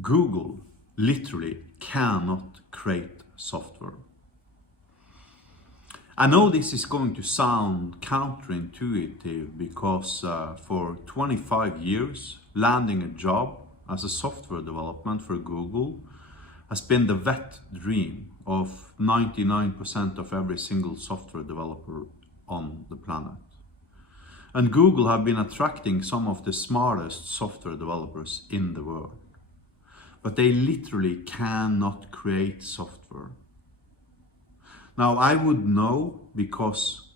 Google literally cannot create software. I know this is going to sound counterintuitive because for 25 years, landing a job as a software development for Google has been the wet dream of 99% of every single software developer on the planet. And Google have been attracting some of the smartest software developers in the world. But they literally cannot create software. Now, I would know because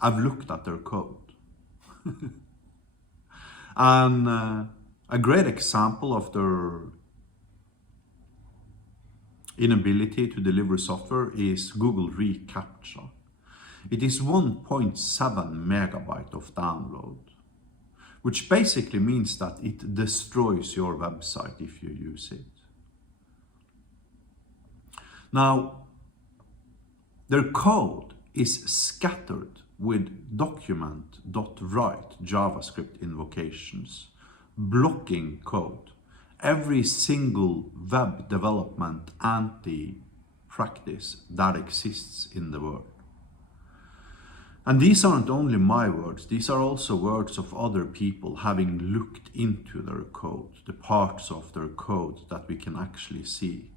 I've looked at their code. And a great example of their inability to deliver software is Google reCAPTCHA. It is 1.7 megabyte of download, which basically means that it destroys your website if you use it. Now, their code is scattered with document.write JavaScript invocations, blocking code. Every single web development anti-practice that exists in the world. And these aren't only my words, these are also words of other people having looked into their code, the parts of their code that we can actually see.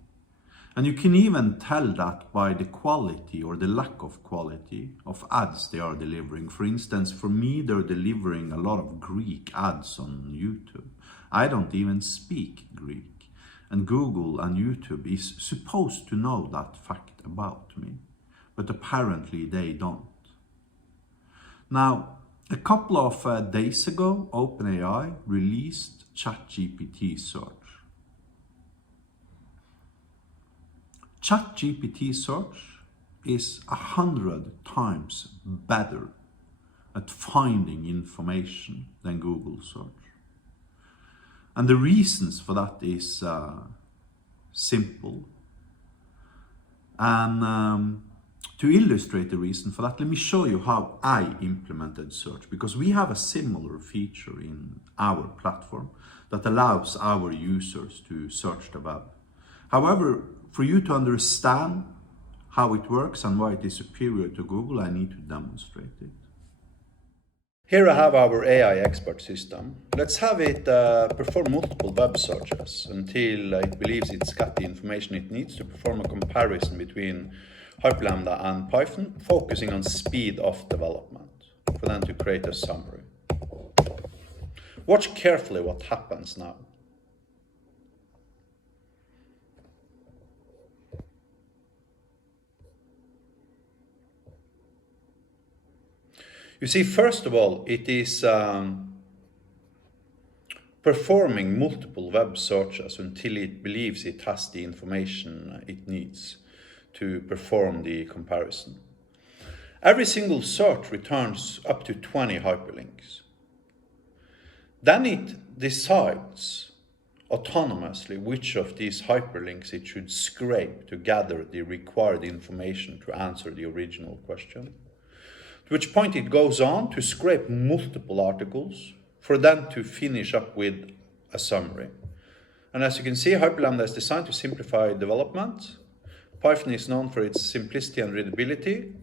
And you can even tell that by the quality or the lack of quality of ads they are delivering. For instance, for me, they're delivering a lot of Greek ads on YouTube. I don't even speak Greek. And Google and YouTube is supposed to know that fact about me. But apparently they don't. Now, a couple of days ago, OpenAI released ChatGPT search. ChatGPT search is 100 times better at finding information than Google search. And the reasons for that is simple. And to illustrate the reason for that, let me show you how I implemented search, because we have a similar feature in our platform that allows our users to search the web. However, for you to understand how it works and why it is superior to Google, I need to demonstrate it. Here I have our AI expert system. Let's have it perform multiple web searches until it believes it's got the information it needs to perform a comparison between Hyperlambda and Python, focusing on speed of development, for them to create a summary. Watch carefully what happens now. You see, first of all, it is performing multiple web searches until it believes it has the information it needs to perform the comparison. Every single search returns up to 20 hyperlinks. Then it decides autonomously which of these hyperlinks it should scrape to gather the required information to answer the original question. At which point it goes on to scrape multiple articles for them to finish up with a summary. And as you can see, Hyperlambda is designed to simplify development. Python is known for its simplicity and readability.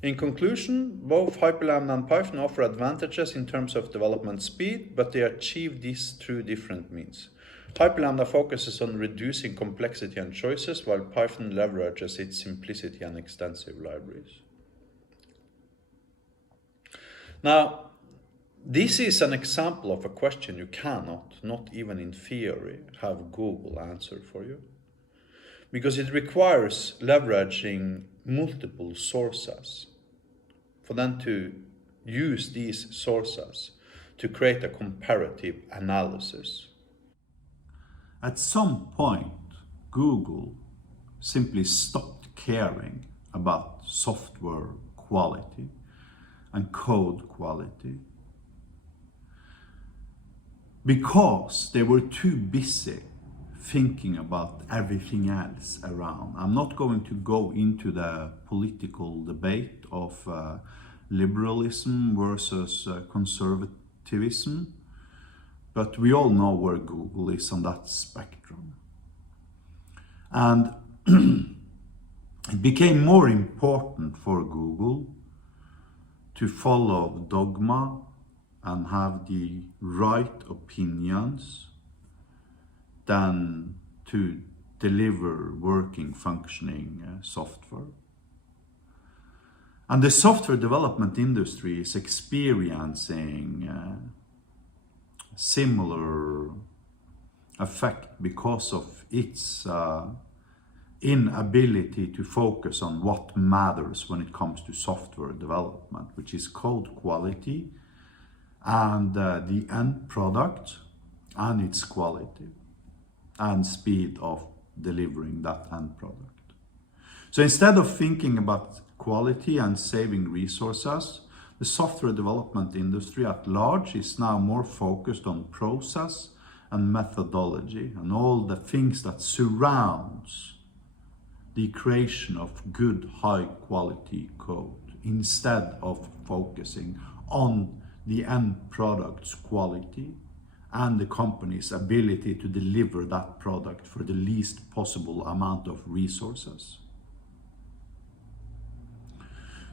In conclusion, both Hyperlambda and Python offer advantages in terms of development speed, but they achieve this through different means. Hyperlambda focuses on reducing complexity and choices, while Python leverages its simplicity and extensive libraries. Now, this is an example of a question you cannot, not even in theory, have Google answer for you. Because it requires leveraging multiple sources for them to use these sources to create a comparative analysis. At some point, Google simply stopped caring about software quality and code quality because they were too busy thinking about everything else around. I'm not going to go into the political debate of liberalism versus conservatism, but we all know where Google is on that spectrum. And it became more important for Google to follow dogma and have the right opinions than to deliver working, functioning software. And the software development industry is experiencing similar effect because of its inability to focus on what matters when it comes to software development, which is code quality and the end product and its quality and speed of delivering that end product. So instead of thinking about quality and saving resources, the software development industry at large is now more focused on process and methodology and all the things that surrounds the creation of good, high quality code, instead of focusing on the end product's quality and the company's ability to deliver that product for the least possible amount of resources.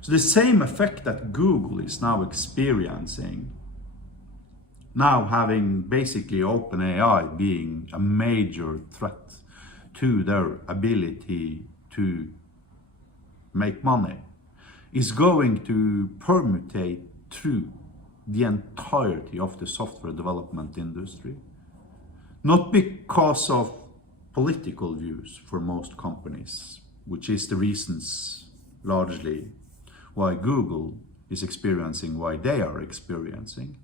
So the same effect that Google is now experiencing, now having basically OpenAI being a major threat to their ability to make money, is going to permutate through the entirety of the software development industry. Not because of political views for most companies, which is the reasons largely why Google is experiencing why they are experiencing,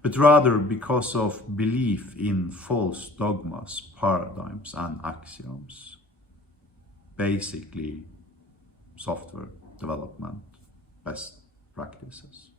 but rather because of belief in false dogmas, paradigms, and axioms. Basically, software development best practices.